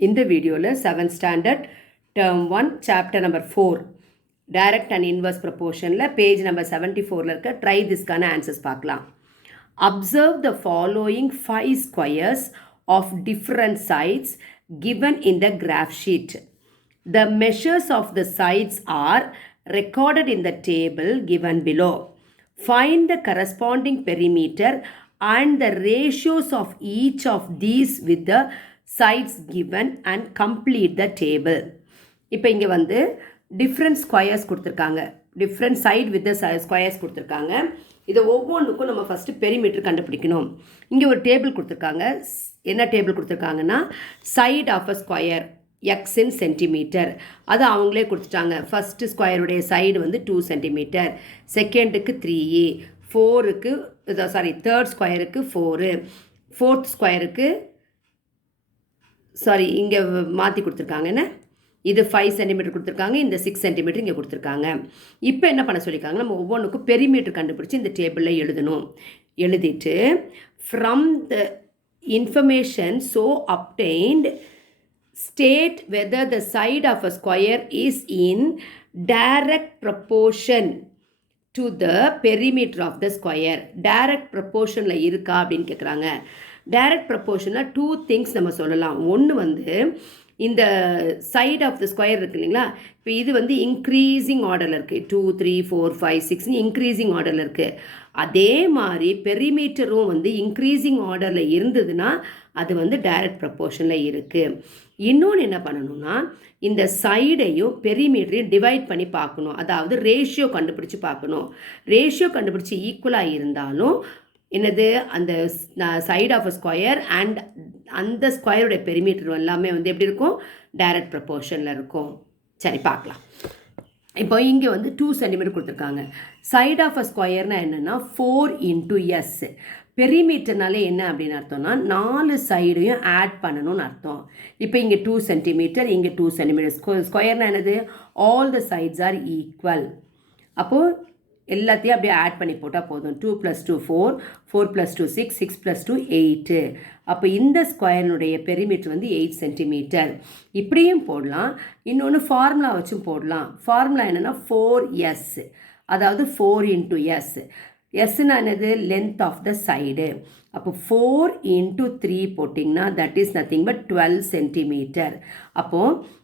இந்த வீடியோவில் 7th standard term 1 chapter number 4 direct and inverse ப்ரொபோர்ஷனில் பேஜ் நம்பர் 74 இருக்க ட்ரை திஸ்க்கான ஆன்சர்ஸ் பார்க்கலாம். Observe the following 5 squares of different sides given in the graph sheet. The measures of the sides are recorded in the table given below. Find the corresponding perimeter and the ratios of each of these with the sides given and complete the table. இப்போ இங்கே வந்து different squares கொடுத்துருக்காங்க, different side with squares கொடுத்துருக்காங்க. இதை ஒவ்வொன்றுக்கும் நம்ம first perimeter கண்டுபிடிக்கணும். இங்கே ஒரு டேபிள் கொடுத்துருக்காங்க. என்ன டேபிள் கொடுத்துருக்காங்கன்னா side of a square x in centimetre, அது அவங்களே கொடுத்துட்டாங்க. ஃபஸ்ட்டு ஸ்கொயருடைய சைடு வந்து 2 சென்டிமீட்டர், செகண்டுக்கு 3, 4க்கு தேர்ட் ஸ்கொயருக்கு 4, ஃபோர்த் ஸ்கொயருக்கு இங்கே மாற்றி கொடுத்துருக்காங்க. என்ன இது 5 சென்டிமீட்டர் கொடுத்துருக்காங்க, இந்த 6 சென்டிமீட்டர் இங்கே கொடுத்துருக்காங்க. இப்போ என்ன பண்ண சொல்லியிருக்காங்க, நம்ம ஒவ்வொன்றுக்கும் பெரிமீட்டர் கண்டுபிடிச்சி இந்த டேபிளில் எழுதணும். எழுதிட்டு from the information so obtained state whether the side of a square is in direct proportion to the perimeter of the square. direct proportionல இருக்கா அப்படின்னு கேட்குறாங்க. direct proportionல 2 things நம்ம சொல்லலாம். ஒன்று வந்து இந்த சைட் ஆஃப் த ஸ்கொயர் இருக்குது இல்லைங்களா, இப்போ இது வந்து இன்க்ரீஸிங் ஆர்டரில் இருக்குது, 2 3 4 5 6 இன்க்ரீஸிங் ஆர்டரில் இருக்குது. அதே மாதிரி பெரிமீட்டரும் வந்து இன்க்ரீஸிங் ஆர்டரில் இருந்ததுன்னா அது வந்து டைரக்ட் ப்ரப்போர்ஷனில் இருக்குது. இன்னொன்று என்ன பண்ணணும்னா இந்த சைடையும் பெரிமீட்டரையும் டிவைட் பண்ணி பார்க்கணும், அதாவது ரேஷியோ கண்டுபிடிச்சி பார்க்கணும். ரேஷியோ கண்டுபிடிச்சி ஈக்குவலாக இருந்தாலும் என்னது அந்த side of a square and அந்த ஸ்கொயருடைய பெரிமீட்டர் எல்லாமே வந்து எப்படி இருக்கும், டைரக்ட் ப்ரப்போர்ஷனில் இருக்கும். சரி பார்க்கலாம். இப்போ இங்கே வந்து 2 சென்டிமீட்டர் கொடுத்துருக்காங்க. சைட் ஆஃப் அ ஸ்கொயர்னால் என்னென்னா 4 இன்ட்டு எஸ். பெரிமீட்டர்னாலே என்ன அப்படின்னு அர்த்தம்னா 4 சைடையும் ஆட் பண்ணணும்னு அர்த்தம். இப்போ இங்கே 2 சென்டிமீட்டர், இங்கே 2 சென்டிமீட்டர். ஸ்கொயர்னால் என்னது, all the sides are equal. அப்போது எல்லாத்தையும் அப்படியே ஆட் பண்ணி போட்டால் போதும். 2 + 2 4, 4 + 2 6, 6 + 2 8. அப்போ இந்த ஸ்கொயரினுடைய பெரிமீட்டர் வந்து 8 சென்டிமீட்டர். இப்படியும் போடலாம், இன்னொன்று ஃபார்முலா வச்சும் போடலாம். ஃபார்முலா என்னென்னா 4s, அதாவது 4 இன்ட்டு எஸ். எஸ்னா என்னது, லென்த் ஆஃப் த சைடு. அப்போ 4 இன்ட்டு 3 போட்டிங்கன்னா that is nothing but 12 centimetre. அப்போது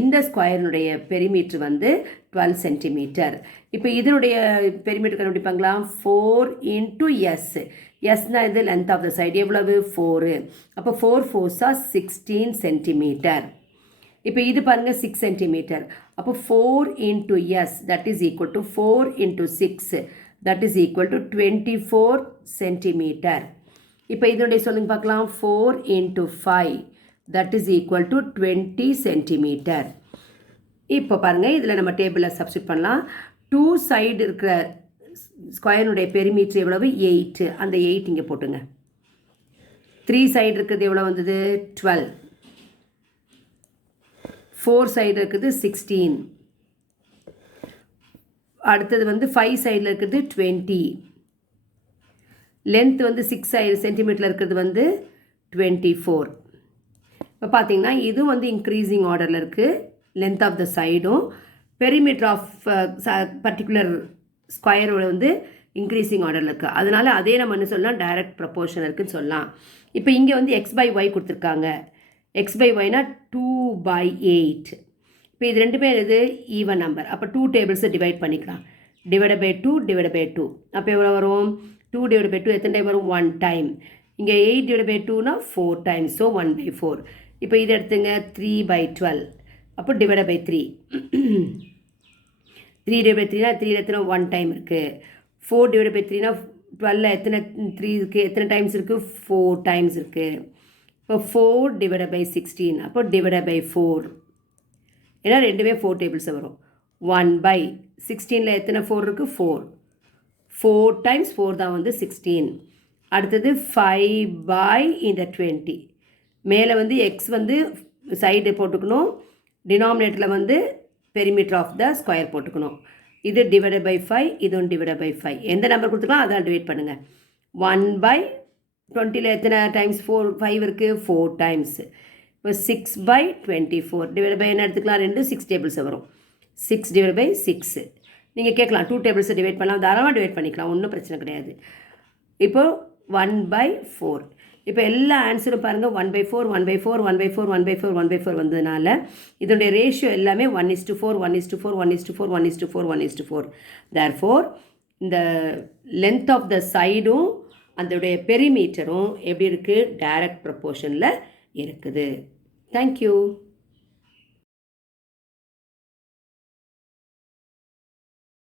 இந்த ஸ்கொயரினுடைய பெரிமீட்டர் வந்து 12 சென்டிமீட்டர். இப்போ இதனுடைய பெரிமீட்டர் கண்டுபிடிப்பாங்களா, 4 இன்ட்டு எஸ். எஸ்னா இது லென்த் ஆஃப் த சைடு எவ்வளவு, 4. அப்போ 4 4s are 16 சென்டிமீட்டர். இப்போ இது பாருங்கள் 6 சென்டிமீட்டர். அப்போ 4 into S that is equal to 4 into 6 that is equal to 24 centimetre. இப்போ இதனுடைய சொல்லுங்க பார்க்கலாம், 4 into 5 that is equal to 20 centimetre. இப்போ பாருங்கள் இதில் நம்ம டேபிளில் சப்ஸ்டிட் பண்ணலாம். 2 சைடு இருக்கிற ஸ்கொயருடைய பெரிமீட்டர் எவ்வளவு, 8. அந்த 8 இங்கே போட்டுங்க. 3 சைடு இருக்கிறது எவ்வளோ வந்தது, 12. 4 சைடு இருக்குது 16. அடுத்தது வந்து 5 சைடில் இருக்கிறது 20. லென்த் வந்து 6 சென்டிமீட்டரில் இருக்கிறது வந்து 24. இப்போ பார்த்தீங்கன்னா இது வந்து இன்க்ரீஸிங் ஆர்டரில் இருக்குது, லென்த் ஆஃப் த சைடும். பெரிமீட்டர் ஆஃப் பர்டிகுலர் ஸ்கொயரோட வந்து இன்க்ரீஸிங் ஆர்டரில் இருக்குது. அதனால் அதே நம்ம என்ன சொல்லலாம், டைரக்ட் ப்ரப்போர்ஷன் இருக்குதுன்னு சொல்லலாம். இப்போ இங்கே வந்து x/y கொடுத்துருக்காங்க. x/yனா 2/8. இப்போ இது ரெண்டுமே இது ஈவன் நம்பர். அப்போ 2 டேபிள்ஸை டிவைட் பண்ணிக்கலாம். /2 /2. அப்போ எவ்வளோ வரும், 2 / 2 எத்தனை டைம் வரும், 1 டைம். இங்கே 8 / 2னா 4 டைம்ஸ், ஸோ 1/4. இப்போ இது எடுத்துங்க 3/12. அப்போ /3. 3 / 3னா 3 எத்தனை 1 டைம் இருக்குது. 4 / 3னா 12 எத்தனை 3 இருக்குது, எத்தனை டைம்ஸ் இருக்குது, 4 டைம்ஸ் இருக்குது. இப்போ 4 / 16. அப்போ /4. ஏன்னா ரெண்டுமே 4 டேபிள்ஸ் வரும். 1/16 எத்தனை 4 இருக்குது, 4. 4 டைம்ஸ் 4 தான் வந்து 16. அடுத்தது 5/20. மேலே வந்து எக்ஸ் வந்து சைடு போட்டுக்கணும், டினாமினேட்டரில் வந்து பெரிமீட்டர் ஆஃப் த ஸ்கொயர் போட்டுக்கணும். இது /5, இதுவும் /5. எந்த நம்பர் கொடுத்துக்கலாம் அதை டிவைட் பண்ணுங்கள். 1/20 எத்தனை டைம்ஸ் 4 5 இருக்குது, 4 டைம்ஸ். இப்போ 6/24 டிவைட் பை என்ன எடுத்துக்கலாம் 6 டேபிள்ஸ் வரும் 6 டிவைட் பை 6 நீங்கள் கேட்கலாம் 2 டேபிள்ஸை டிவைட் பண்ணலாம் தாராளமாக டிவைட் பண்ணிக்கலாம் ஒன்றும் பிரச்சனை கிடையாது. இப்போது 1/4 இப்போ எல்லா ஆன்சரும் பாருங்கள் 1/4 1/4 1/4 1/4 1/4 வந்ததுனால இதனுடைய ரேஷியோ எல்லாமே 1:4 1:4 1:4 1:4 1:4. தேர்ஃபோர் இந்த லென்த் ஆஃப் த சைடும் அதோடைய பெரிமீட்டரும் எப்படி இருக்குது டைரக்ட் ப்ரொப்போர்ஷனில் இருக்குது. தேங்க்யூ.